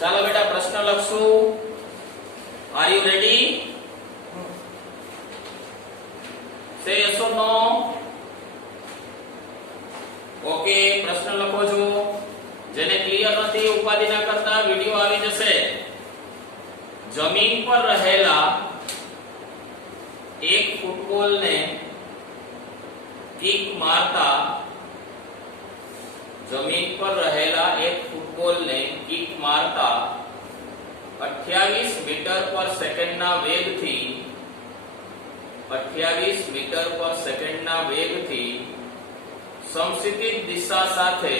ચાલો બેટા પ્રશ્ન લખશું. Are you ready? Say yes or no? Okay, પ્રશ્ન લખો છો. જેને ક્લિયર નથી ઉપાધિ ના કરતા વિડિયો આવી જશે. જમીન પર રહેલા એક ફૂટબોલ ને કિક મારતા, જમીન પર રહેલા એક ફૂટબોલ ને કિક મારતા 28 મીટર પર સેકન્ડના વેગથી 28 મીટર પર સેકન્ડના વેગથી સમક્ષિતિજ દિશા સાથે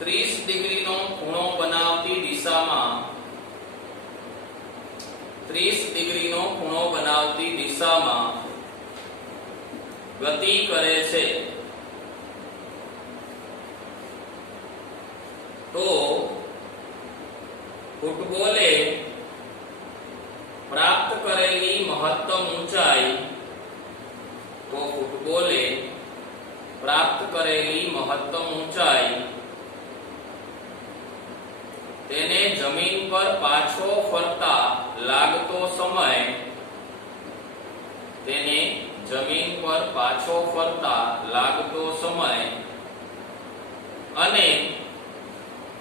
30 ડિગ્રીનો ખૂણો બનાવતી દિશામાં 30 ડિગ્રીનો ખૂણો બનાવતી દિશામાં ગતિ કરે છે, તો ફૂટબોલે પ્રાપ્ત કરેલી મહત્તમ ઊંચાઈ, તો ફૂટબોલે પ્રાપ્ત કરેલી મહત્તમ ઊંચાઈ તેને જમીન પર પાછો ફરતા લાગતો સમય, તેને જમીન પર પાછો ફરતા લાગતો સમય અને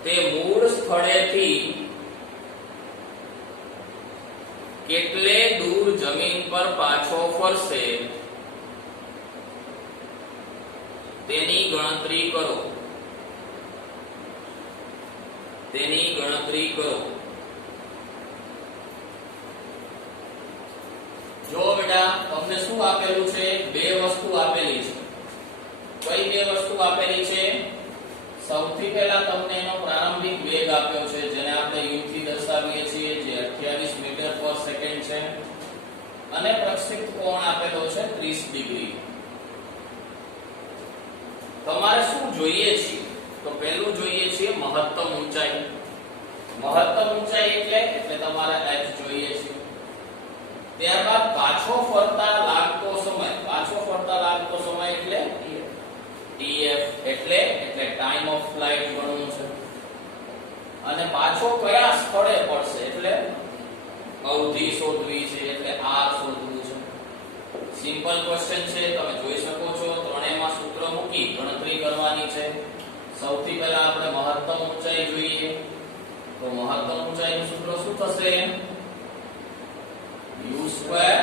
તે મૂળ સ્થળેથી કેટલે દૂર જમીન પર પાછો ફરશે તેની ગણતરી કરો, તેની ગણતરી કરો. જો બેટા તમને શું આપેલું છે? બે વસ્તુ આપેલી છે. કઈ બે વસ્તુ આપેલી છે? સૌથી પહેલા તમને એનો પ્રારંભિક વેગ આપ્યો છે, જેને આપણે u થી દર્શાવીએ છીએ, જે 28 મીટર પર સેકન્ડ છે, અને પ્રક્ષિપ્ત કોણ આપેલો છે 30 ડિગ્રી. તમારે શું જોઈએ છે? તો પહેલું જોઈએ છે મહત્તમ ઊંચાઈ. મહત્તમ ઊંચાઈ એટલે તમારે h જોઈએ છે. ત્યારબાદ પાછો ફરતા લાગતો સમય, પાછો ફરતા લાગતો સમય એટલે tf, એટલે ટાઈમ ઓફ ફ્લાઇટ ગણવું છે. અને પાછો કયા સ્થળે પડશે એટલે અવધિ શોધવી છે, એટલે r શોધવું છે. સિમ્પલ ક્વેશ્ચન છે, તમે જોઈ શકો છો. ત્રણેયમાં સૂત્ર મૂકી ગણતરી કરવાની છે. સૌથી પહેલા આપણે મહત્તમ ઊંચાઈ જોઈએ. તો મહત્તમ ઊંચાઈનું સૂત્ર શું થશે? u square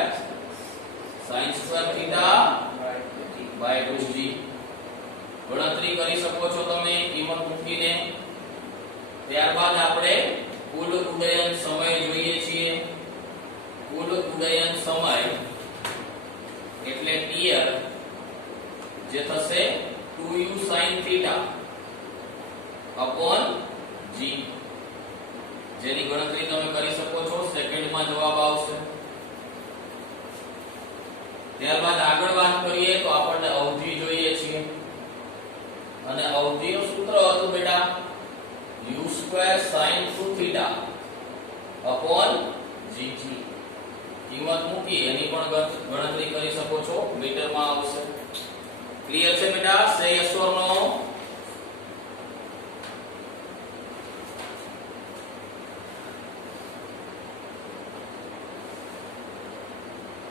sin square theta by 2g. ગણતરી કરી શકો છો તમે કિંમત મૂકીને. ત્યારબાદ આપણે કુલ ઉડ્ડયન સમય જોઈએ છીએ. કુલ ઉડ્ડયન સમય એટલે tl, જે થશે 2u sin theta upon g, જેની ગણતરી તમે કરી શકો છો. સેકન્ડમાં જવાબ આવશે. ત્યારબાદ આગળ વાત કરીએ તો આપણને અવધિ જોઈએ છે, અને અવધિનું સૂત્ર હતું બેટા u square sin 2 theta upon g. કિંમત મૂકી એની પણ ગણતરી કરી શકો છો, મીટરમાં આવશે. ક્લિયર છે બેટા? Say yes or no?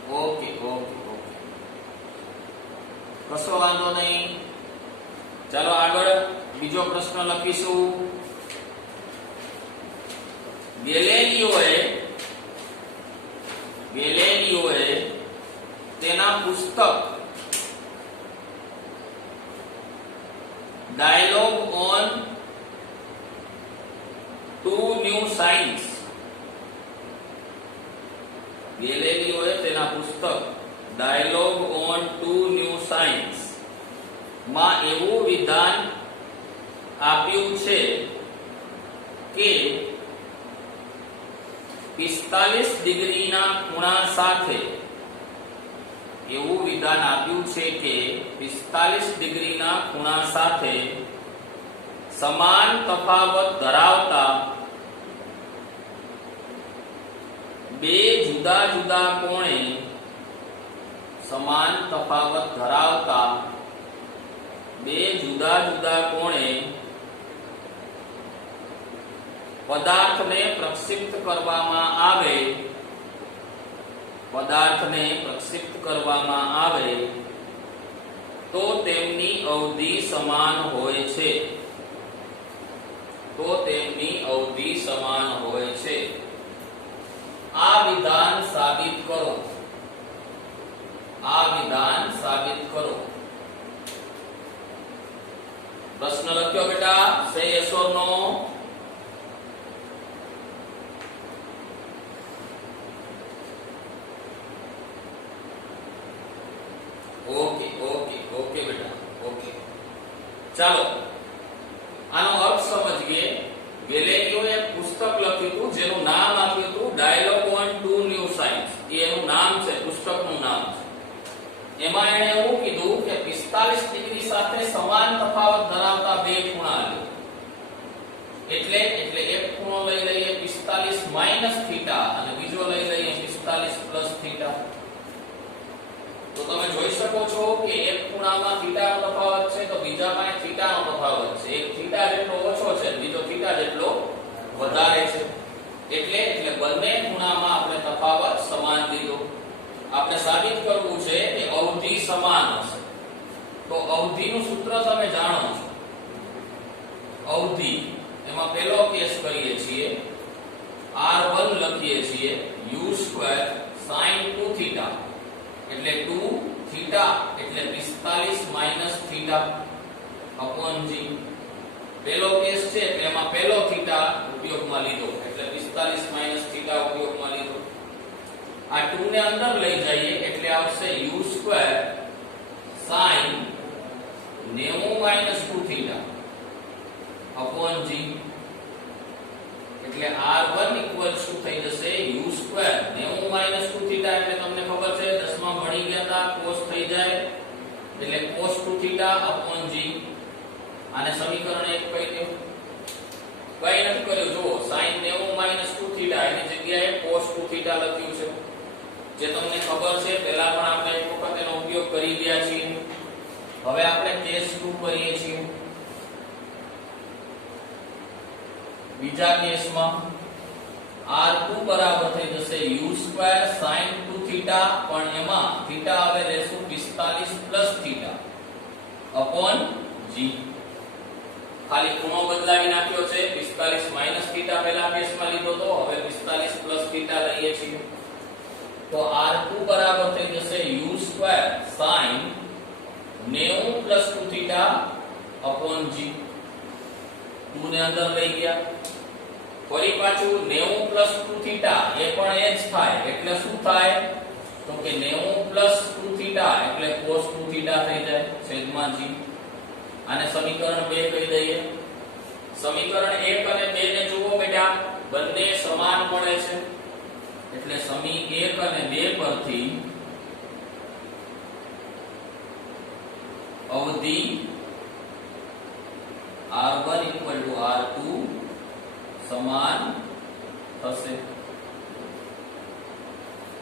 Okay okay okay, કશો વાંધો નહીં. ચાલો આગળ બીજો પ્રશ્ન લખીશું. ગેલેલિયોએ તેના પુસ્તક dialogue on two new science, ગેલેલિયોએ તેના પુસ્તક dialogue on two new science માં એવું વિધાન આપ્યું છે કે 45 ડિગ્રીના ખૂણા સાથે, એવું વિધાન આપ્યું છે કે 45 ડિગ્રીના ખૂણા સાથે સમાન તફાવત ધરાવતા બે જુદા જુદા કોણે, સમાન તફાવત ધરાવતા બે જુદા જુદા કોણે પદાર્થને પ્રક્ષિપ્ત કરવામાં આવે, પદાર્થને પ્રક્ષિપ્ત કરવામાં આવે તો તેમની અવધિ સમાન હોય છે, તો તેમની અવધિ સમાન હોય છે. આ વિધાન સાબિત કરો, આ વિધાન સાબિત કરો. પ્રશ્ન લખ્યો બેટા, say yes or no? Okay okay okay બેટા, ઓકે. ચાલો આનો અર્થ સમજીએ. ગેલેલિયોએ પુસ્તક લખ્યું હતું જેનું નામ આપ્યું હતું dialogue on two new science. એનું નામ છે, પુસ્તકનું નામ છે. એમાં એણે એવું કીધું કે 45 ડિગ્રી સાથે સમાન તફાવત ધરાવતા બે ખૂણા લો. એટલે એક ખૂણો લઈ લઈએ 45 માઈનસ થીટા અને બીજો લઈ લઈએ 45 પ્લસ થીટા. તો તમે જોઈ શકો છો કે એક ખૂણામાં થીટાનો તફાવત છે તો બીજામાં થીટાનો તફાવત છે. એક થીટા જેટલો ઓછો છે, બીજો થીટા જેટલો વધારે છે. એટલે બંને ખૂણામાં આપણે તફાવત સમાન લીધો. આપણે સાબિત કરવું છે કે અવધિ સમાન હશે. તો અવધિનું સૂત્ર તમે જાણો છો. અવધિ એમાં પહેલો કેસ કરીએ છીએ, r1 લખીએ છીએ u² sin 2 થીટા એટલે 2 થીટા એટલે 45 માઈનસ થીટા અપોન g. પહેલો કેસ છે એટલે એમાં પહેલો થીટા ઉપયોગમાં લીધો એટલે 45 માઈનસ થીટા ઉપયોગમાં લીધો. આ 2 ને અંદર લઈ જઈએ એટલે આવશે u² sin 90 minus 2 theta upon g. એટલે r1 ઇક્વલ્સ ટુ થઈ જશે u² 90 માઈનસ 2 થીટા એટલે તમને ખબર છે 10 માં ભણી ગયા હતા cos થઈ જાય એટલે cos 2 થીટા અપોન g. આને સમીકરણ 1 કહી દો. કઈ નથી કર્યું, જુઓ sin 90 માઈનસ 2 થીટા એની જગ્યાએ cos 2 થીટા લખ્યું છે જે તમને ખબર છે. પહેલા પણ આપણે એક વખત એનો ઉપયોગ કરી ગયા છીએ. હવે આપણે કેસ 2 કરીએ છીએ. બીજા કેસમાં r2 બરાબર થઈ જશે u² sin 2 થીટા પણ એમાં થીટા હવે લેશું 45 પ્લસ થીટા અપોન g. ખાલી ખૂણો બદલાવી નાખ્યો છે. 45 માઈનસ થીટા પહેલા કેસમાં લીધો તો હવે 45 પ્લસ થીટા લઈએ છીએ. તો r2 બરાબર થઈ જશે u² sin 90 plus 2 theta upon g. 2 ને અંદર લઈ ગયા. ફરી પાછું 90 પ્લસ 2 થીટા એ પણ એ જ થાય એટલે શું થાય તો કે 90 પ્લસ 2 થીટા એટલે cos 2 થીટા થઈ જાય છેદમાં g. આને સમીકરણ 2 કહી દઈએ. સમીકરણ 1 અને 2 ને જુઓ બેટા, બંને સમાન મળે છે એટલે સમી 1 અને 2 પરથી અવધિ r1 equal to r2 સમાન થશે.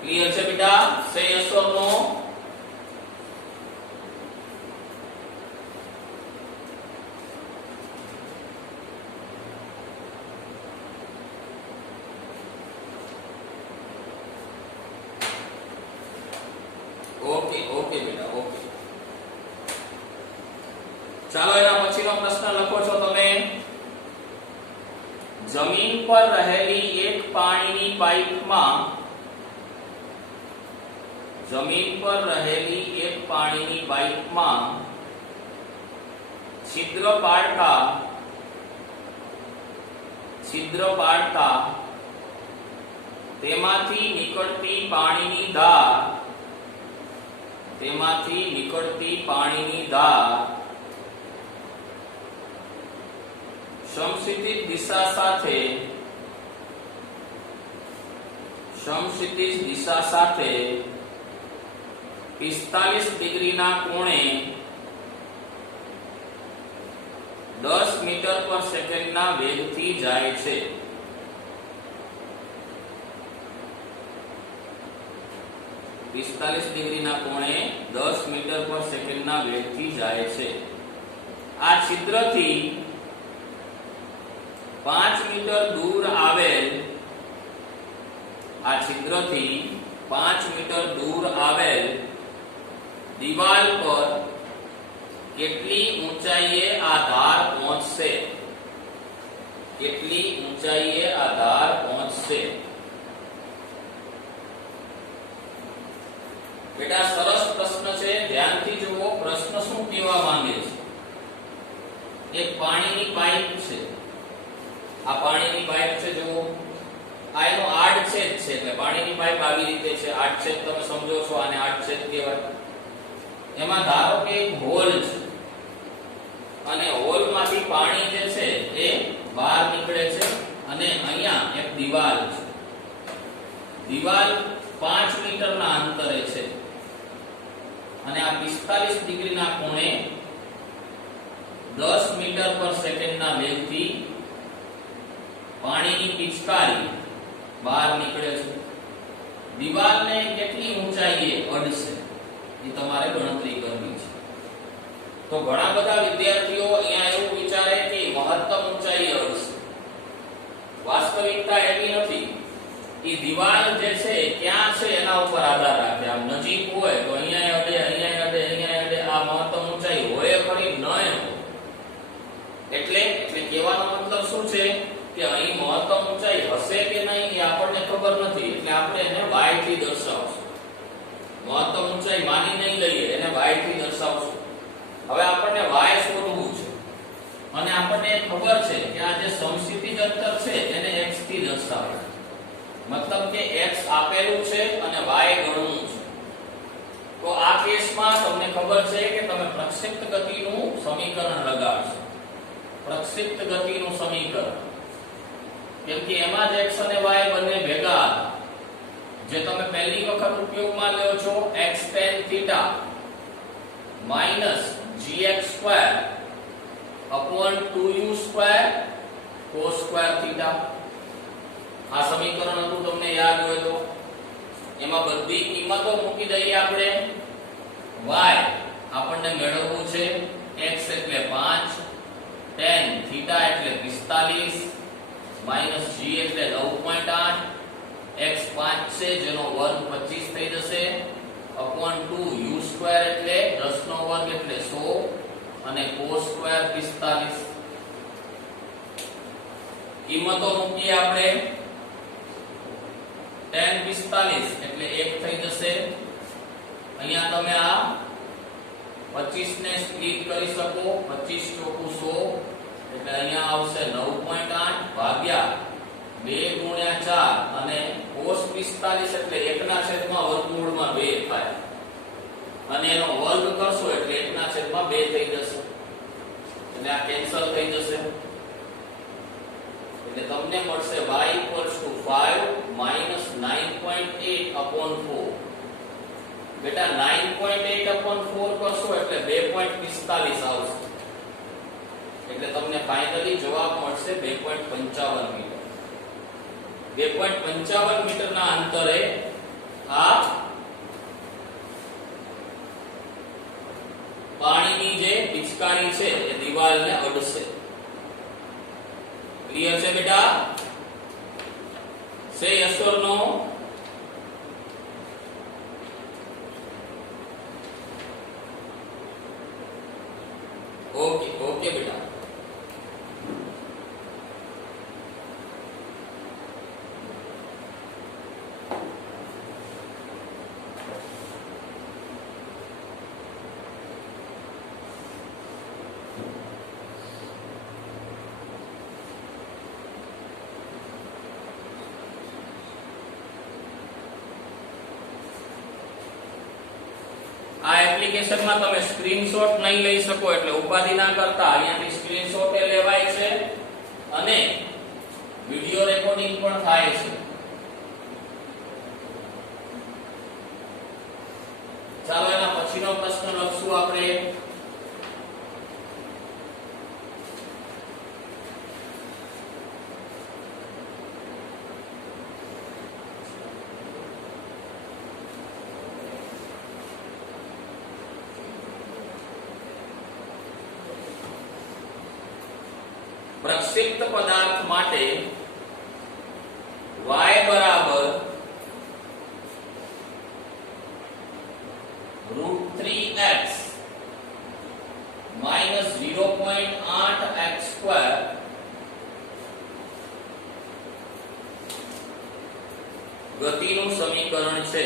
ક્લિયર છે બેટા? Say yes or no? Okay okay બેટા, ઓકે. ચાલો એના પછીનો પ્રશ્ન લખો છો તમે. જમીન પર રહેલી એક પાણીની પાઇપમાં જમીન પર રહેલી એક પાણીની પાઇપમાં છિદ્ર પાડતા તેમાંથી નીકળતી પાણીની ધાર સમક્ષિતિજ દિશા સાથે 45 ડિગ્રીના કોણે 10 મીટર પર સેકન્ડના વેગથી જાય છે. પિસ્તાલીસ ડિગ્રીના કોણે 10 મીટર પર સેકન્ડના વેગથી જાય છે. આ છિદ્રથી 5 મીટર દૂર આવેલ આ છિદ્રથી 5 મીટર દૂર આવેલ દિવાલ પર કેટલી ઊંચાઈએ આ ધાર પહોંચશે? કેટલી ઊંચાઈએ આ ધાર પહોંચશે? બેટા સરસ પ્રશ્ન છે, ધ્યાનથી જુઓ. પ્રશ્ન શું કહેવા માંગે છે? એક પાણીની પાઇપ છે. આ પાણીની પાઇપ છે, જુઓ. આ એનો આડછેદ છે, એટલે પાણીની પાઇપ આવી રીતે છે. આડછેદ તમે સમજો છો, આને આડછેદ કહેવાય. એમાં ધારો કે એક હોલ છે અને હોલમાંથી પાણી જે છે એ બહાર નીકળે છે અને અહીંયા એક દિવાલ છે. દિવાલ 5 મીટરના અંતરે છે અને આ 45 ડિગ્રીના ખૂણે 10 મીટર પર સેકન્ડના વેગથી પાણીની પિચકારી બહાર નીકળે છે. દિવાલને કેટલી ઊંચાઈએ અડશે એ તમારે ગણતરી કરવી છે. તો ઘણા બધા વિદ્યાર્થીઓ અહીંયા એવું વિચારે કે મહત્તમ ઊંચાઈએ અડશે. વાસ્તવિકતા એવી નથી. એ દિવાલ જે છે ક્યાં છે એના ઉપર આધાર રાખે. આમ નજીક હોય તો અહીંયા અડે, અહીંયા અડે, અહીંયા અડે. આ મહત્તમ ઊંચાઈ હોય ખરી, ન હોય. એટલે કહેવાનો મતલબ શું છે કે અહીં મહત્તમ ઊંચાઈ હશે કે નહીં એ આપણને ખબર નથી. એટલે આપણે એને y થી દર્શાવશું. મહત્તમ ઊંચાઈ માની નહીં લઈએ, એને y થી દર્શાવશું. હવે આપણને y શોધવું છે અને આપણને ખબર છે કે આ જે સમક્ષિતિજ અંતર છે એને x થી દર્શાવે. મતલબ કે x આપેલું છે અને y ગણવું છે. તો આ કેસમાં તમને ખબર છે કે તમે પ્રક્ષિપ્ત ગતિનું સમીકરણ લગાડશો. પ્રક્ષિપ્ત ગતિનું સમીકરણ, કેમ કે એમાં જ x અને y બંને ભેગા જે તમે પહેલી વખત ઉપયોગમાં લ્યો છો x tan θ gx square upon 2u square cos square θ. આ સમીકરણ હતું, તમને યાદ હોય તો. એમાં બધી કિંમતો મૂકી દઈએ આપણે. y આપણને મેળવવું છે x એટલે 5, tan θ એટલે 45, g એટલે 9.8, x 5 છે જેનો વર્ગ 25 થઈ જશે, upon 2 u સ્ક્વેર એટલે 10 નો વર્ગ એટલે 100 અને cos સ્ક્વેર 45. કિંમતો મૂકીએ આપણે. tan 45 એટલે 1 થઈ જશે. અહીંયા તમે આ 25 ને સ્પ્લિટ કરી શકો. 25 ચોકુ 100 એટલે અહીંયા આવશે 9.8 ભાગ્યા 2 ગુણ્યા 4 અને cos 45 એટલે 1 ના છેદમાં વર્ગમૂળમાં 2 થાય અને એનો વર્ગ કરશો એટલે 1 ના છેદમાં 2 થઈ જશે. એટલે આ કેન્સલ થઈ જશે. એટલે તમને મળશે y 5 9.8 upon 4. બેટા 9.8 upon 4 કરશો એટલે 2.45 આવશે. એટલે તમને ફાઇનલી જવાબ મળશે 2.55 મીટર. 2.55 મીટરના અંતરે આ પાણીની જે પિચકારી છે એ દિવાલને અડશે. ક્લિયર છે બેટા? Say yes or no? Okay okay બેટા. આ એપ્લિકેશનમાં તમે સ્ક્રીનશોટ નહીં લઈ શકો એટલે ઉપાધિ ના કરતા અહીંયાથી સ્ક્રીનશોટ એ લેવાય છે અને વિડિયો રેકોર્ડિંગ પણ થાય છે. ચાલો એના પછીનો પ્રશ્ન લખશું આપણે. પ્રશ્ન પ્રક્ષિપ્ત પદાર્થ માટે y બરાબર √3x minus 0.8x² ગતિનું સમીકરણ છે.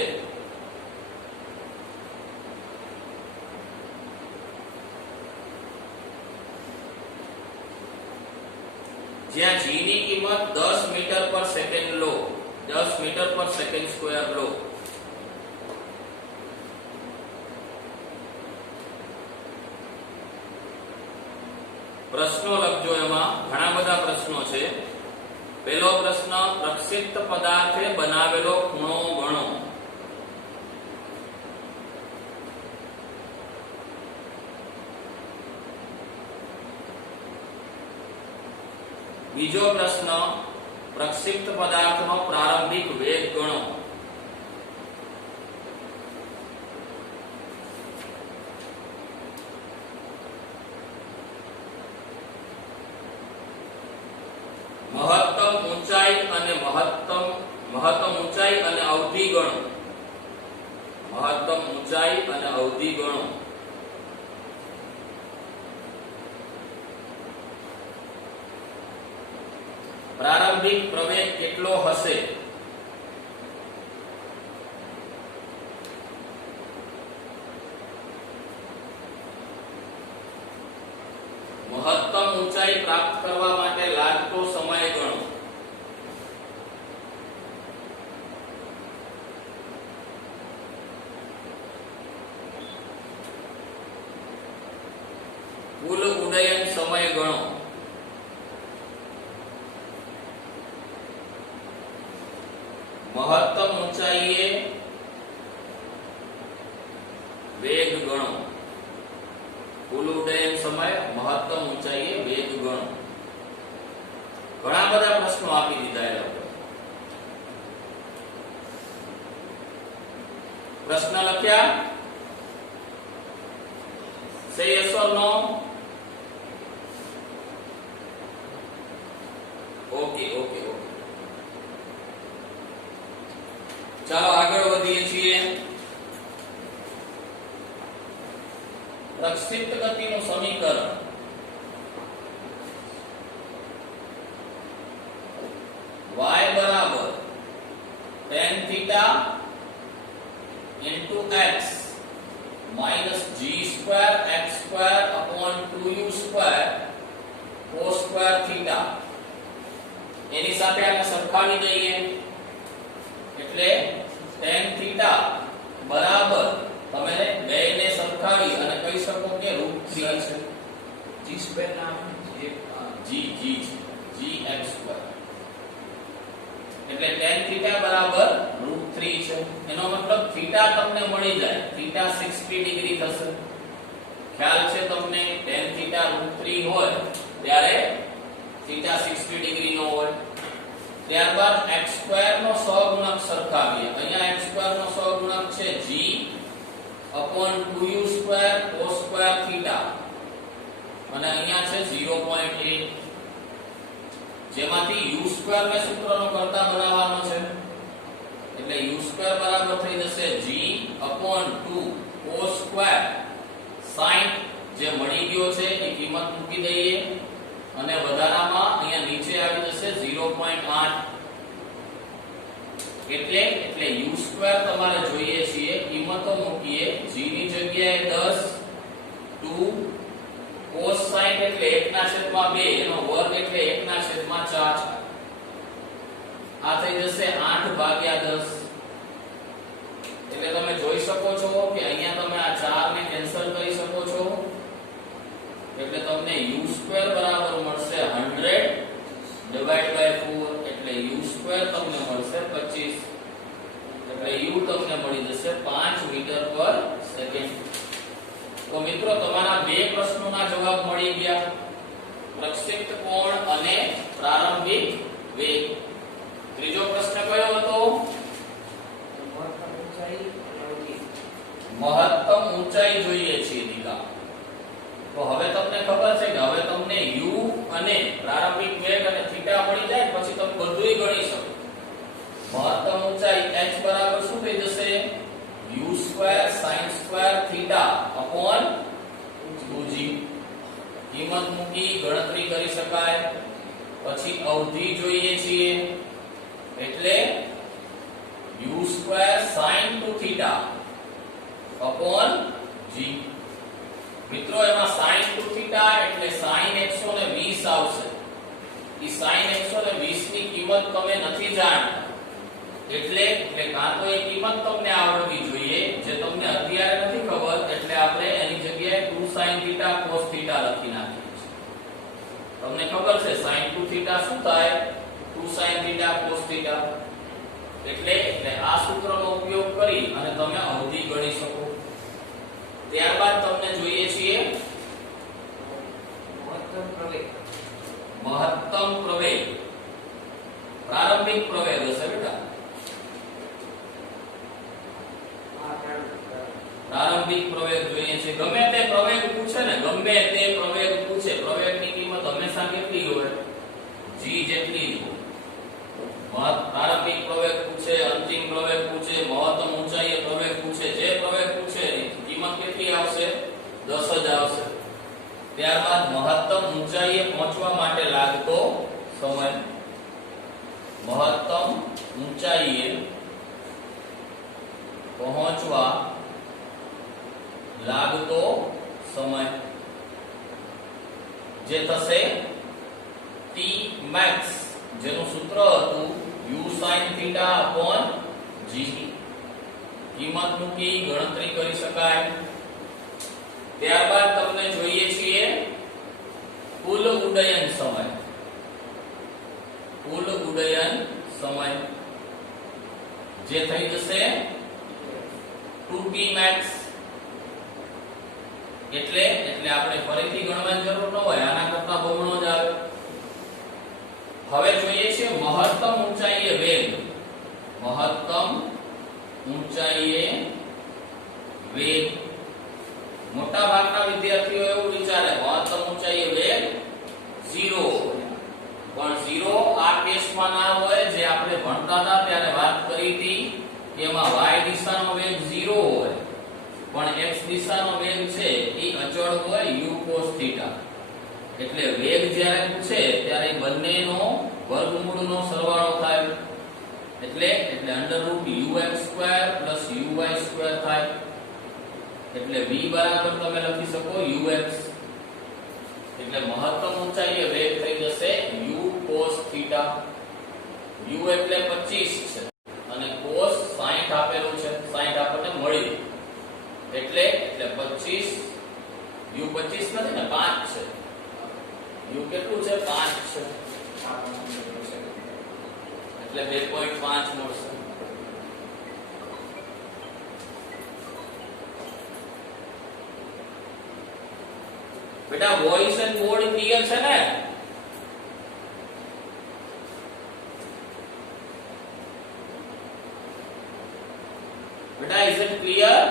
જ્યાં g ની કિંમત 10 મીટર પર સેકન્ડ લો, 10 મીટર પર સેકન્ડ સ્ક્વેર લો. પ્રશ્નો લખજો, એમાં ઘણા બધા પ્રશ્નો છે. પહેલો પ્રશ્ન, પ્રક્ષિપ્ત પદાર્થે બનાવેલો ખૂણો ગણો. બીજો પ્રશ્ન, પ્રક્ષિપ્ત પદાર્થનો પ્રારંભિક વેગ ગણો. મહત્તમ ઊંચાઈ અને મહત્તમ ઊંચાઈ અને અવધિ ગણો. મહત્તમ ઊંચાઈ અને અવધિ ગણો. પ્રારંભિક પ્રવેગ કેટલો હશે? મહત્તમ ઊંચાઈ પ્રાપ્ત કરવા માટે લાગતો સમય ગણો. કુલ ઉડ્ડયન સમય ગણો. મહત્તમ ઊંચાઈએ વેગ ગણો. કુલ ઉડ્ડયન સમય, મહત્તમ ઊંચાઈએ વેગ ગણો. ઘણા બધા પ્રશ્નો આપી દીધા એ લોકો. પ્રશ્ન લખ્યા? say yes or no? Okay. ચાલો આગળ વધીએ છીએ. પ્રક્ષિપ્ત ગતિનું સમીકરણ y બરાબર tan theta into x minus g square x square upon 2u square cos square theta. એની સાથે આને સરખાવી દઈએ એટલે tan theta બરાબર, તમે બેને સરખાવી અને કહી શકો કે √3 છે. g સ્ક્વેર ના gx સ્ક્વેર એટલે tan theta બરાબર √3 છે. એનો મતલબ થીટા તમને મળી જાય. થીટા 60 ડિગ્રી થશે. ખ્યાલ છે તમને? tan theta √3 હોય ત્યારે થીટા 60 ડિગ્રી નો હોય. ત્યારબાદ x સ્ક્વેર નો સહગુણક સરખાવીએ. અહીંયા x સ્ક્વેર નો સહગુણક છે g upon 2u square cos square theta અને અહીંયા છે 0.8, જેમાંથી u square ને સૂત્રનો કરતા બનાવવાનો છે એટલે u square બરાબર થઈ જશે g upon 2 cos square sin, જે મળી ગયો છે એ કિંમત મૂકી દઈએ અને વધારામાં અહીંયા નીચે આવી જશે 0.8 એટલે u સ્ક્વેર તમારે જોઈએ છીએ. કિંમતો મૂકીએ. g ની જગ્યાએ 10, 2 cos sin એટલે 1/2, એનો વર્ગ એટલે 1/4. આ થઈ જશે 8/10. એટલે તમે જોઈ શકો છો કે અહીંયા તમે આ 4 ને કેન્સલ કરી શકો છો એટલે તમને u સ્ક્વેર બરાબર મળશે 100/4 એટલે u સ્ક્વેર તમને મળશે 25 એટલે u તમને મળી જશે 5 મીટર પર સેકન્ડ. તો મિત્રો તમારા બે પ્રશ્નોના જવાબ મળી ગયા. પ્રક્ષિપ્ત કોણ અને પ્રારંભિક વેગ. ત્રીજો પ્રશ્ન કયો હતો? મહત્તમ ઊંચાઈ જોઈએ છે દીકા. તો હવે તમને ખબર છે કે હવે તમને u અને પ્રારંભિક ઊંચાઈ h બરાબર શું થઈ જશે u² sin² θ upon 2g. કિંમત મૂકી ગણતરી કરી શકાય. પછી અવધિ જોઈએ છીએ એટલે u² sin 2θ upon g. મિત્રો એમાં sin 2θ એટલે sin 120 આવશે. ઈ sin 120 ની કિંમત તમે નથી જાણતા એટલે કાં તો એ કિંમત તમને આવડવી જોઈએ જે તમને અત્યારે નથી ખબર એટલે આપણે એની જગ્યાએ 2 sin θ cos θ લખી નાખીએ છીએ. તમને ખબર છે sin 2θ શું થાય 2 sin θ cos θ એટલે આ સૂત્રનો ઉપયોગ કરી અને તમે અવધિ ગણી શકો. ત્યારબાદ તમને જોઈએ છીએ મહત્તમ પ્રવેગ. પ્રારંભિક પ્રવેગ હશે બેટા. પ્રારંભિક પ્રવેગ જોઈએ છે. ગમે તે પ્રવેગ પૂછે ને ગમે તે પ્રવેગ પૂછે પ્રવેગની કિંમત હંમેશા કેટલી હોય g જેટલી જ હોય. પ્રારંભિક પ્રવેગ પૂછે અંતિમ પ્રવેગ પૂછે મહત્તમ ઊંચાઈએ પ્રવેગ પૂછે જે પ્રવેગ પૂછે કિંમત કેટલી આવશે 10 જ આવશે. ત્યારબાદ મહત્તમ ઊંચાઈએ પહોંચવા માટે લાગતો સમય. મહત્તમ ઊંચાઈએ પહોંચવા લાગતો સમય જે થશે t max જેનું સૂત્ર હતું u sin θ upon g. કિંમત મૂકી ગણતરી કરી શકાય. ત્યારબાદ તમને જોઈએ છીએ કુલ ઉડ્ડયન સમય. કુલ ઉડ્ડયન સમય જે થઈ જશે 2t max. એટલે આપણે ફરીથી ગણવાની જરૂર ન હોય આના કરતા બમણો જ આવે. હવે જોઈએ છે મહત્તમ ઊંચાઈએ વેગ. મહત્તમ ઊંચાઈએ વેગ. મોટા ભાગના વિદ્યાર્થીઓ એવું વિચારે મહત્તમ ઊંચાઈએ વેગ 0 પણ 0 આ કેસમાં ના હોય. જે આપણે ભણતા હતા ત્યારે વાત કરી હતી કે એમાં y દિશાનો વેગ 0 હોય પણ x દિશાનો વેગ છે એ અચળ હોય u cos θ. એટલે વેગ જ્યારે પૂછે ત્યારે બંનેનો વર્ગમૂળનો સરવાળો થાય એટલે √ux² + uy² થાય. એટલે v બરાબર તમે લખી શકો ux. એટલે મહત્તમ ઊંચાઈએ વેગ થઈ જશે u cos θ. u એટલે 25 છે અને cos 60 આપેલું છે. 60 આપણને મળી એટલે 25 u 25 નથી ને 5 છે. u કેટલું છે 5 છે એટલે 2.5 મળશે. બેટા વોઇસ એન્ડ બોર્ડ ક્લિયર છે ને? બેટા ઇઝ ઇટ ક્લિયર?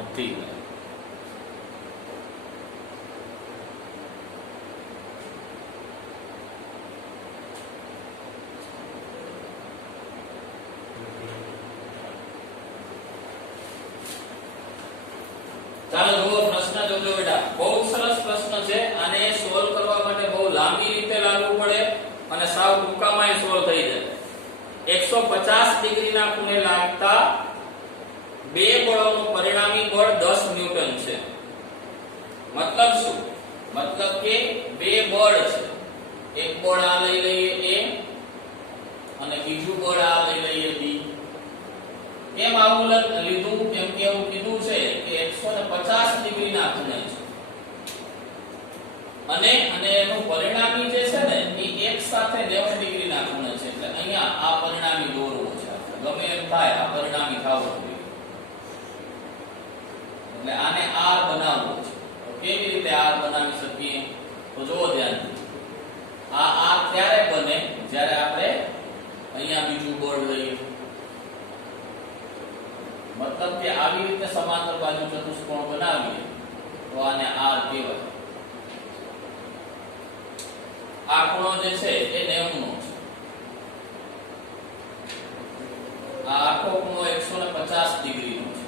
નથી. ચાલો જુઓ પ્રશ્ન જોજો બેટા. બહુ સરસ પ્રશ્ન છે. આને સોલ્વ કરવા માટે બહુ લાંબી રીતે લાગવું પડે અને સાવ ટૂંકામાં સોલ્વ થઈ જાય. 150 ડિગ્રીના ખૂણે લાગતા બે બળોનું પરિણામી બળ 10 ન્યૂટન છે. મતલબ શું? મતલબ કે બે બળ છે. એક બળ આ લઈ લઈએ a અને બીજું બળ આ લઈ લઈએ b. કેમ આવું લીધું? કેમ કે એવું કીધું છે કે 150 ડિગ્રીના ખૂણે છે અને એનું પરિણામી જે છે ને એ એક સાથે 90 ડિગ્રીના ખૂણે છે. એટલે અહીંયા આ પરિણામી દોરવો છે. ગમે એમ થાય આ પરિણામી થાવો જોઈએ. એટલે આને R બનાવવો છે. તો કેવી રીતે R બનાવી શકીએ? તો જુઓ ધ્યાનથી. આ R ક્યારે બને? જ્યારે આપણે અહીંયા બીજું બોર્ડ લઈએ. મતલબ કે આવી રીતે સમાંતર બાજુ ચતુષ્કોણ બનાવીએ તો આને R કહેવાય. આ ખૂણો જે છે એ 90 નો છે. આ આખો ખૂણો 150 ડિગ્રી નો છે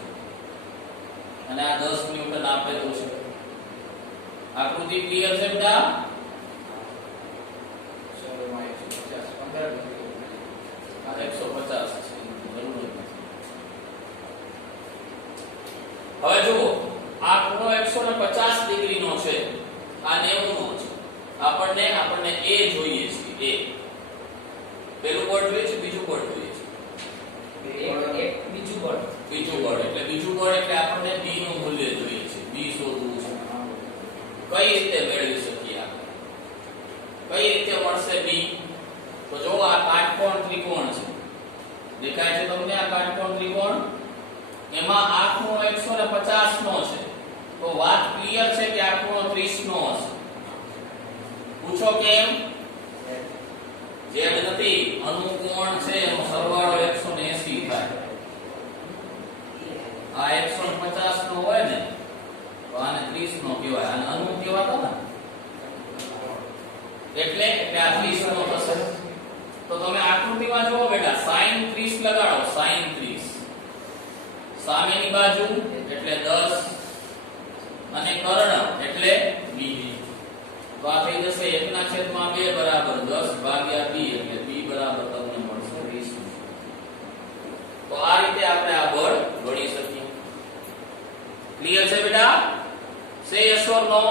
અને આ 10 ન્યૂટન આપેલું છે. આકૃતિ ક્લિયર છે બેટા? આ 150 છે. હવે જુઓ, આ ખૂણો 150 ડિગ્રી નો છે, આ 90 નો છે. આપણને A જોઈએ છે. A પેલું બોર્ડ જોઈએ છે, બીજું બોર્ડ જોઈએ છે? બીજું બોર્ડ. બીજું બોર્ડ એટલે આપણને B નું મૂલ્ય જોઈએ છે. B શોધવું છે. કઈ રીતે મેળવી શકીએ આપણે? કઈ રીતે મળશે B? તો જો આ કાટકોણ ત્રિકોણ છે. દેખાય છે તમને આ કાટકોણ ત્રિકોણ? એમાં આ ખૂણો 150 નો છે. તો વાત ક્લિયર છે કે આ ખૂણો 30 નો હશે. પૂછો કેમ? જેમ નથી, અનુકોણ છે એનો સરવાળો 180 થાય. આ 150 નો હોય ને તો આને 30 નો કહેવાય. આને અનુ કહેવાતો ને, એટલે આ 30 નો થશે. તો તમે આકૃતિમાં જુઓ બેટા, sin 30 લગાડો. sin 30 સામેની બાજુ એટલે 10 અને કર્ણ એટલે b. તો આ થઈ જશે 1/2 બરાબર 10 ભાગ્યા b એટલે b બરાબર તમને મળશે 20. તો આ રીતે આપણે આ બળ ગણી શકીએ. ક્લિયર છે બેટા? Say yes or no?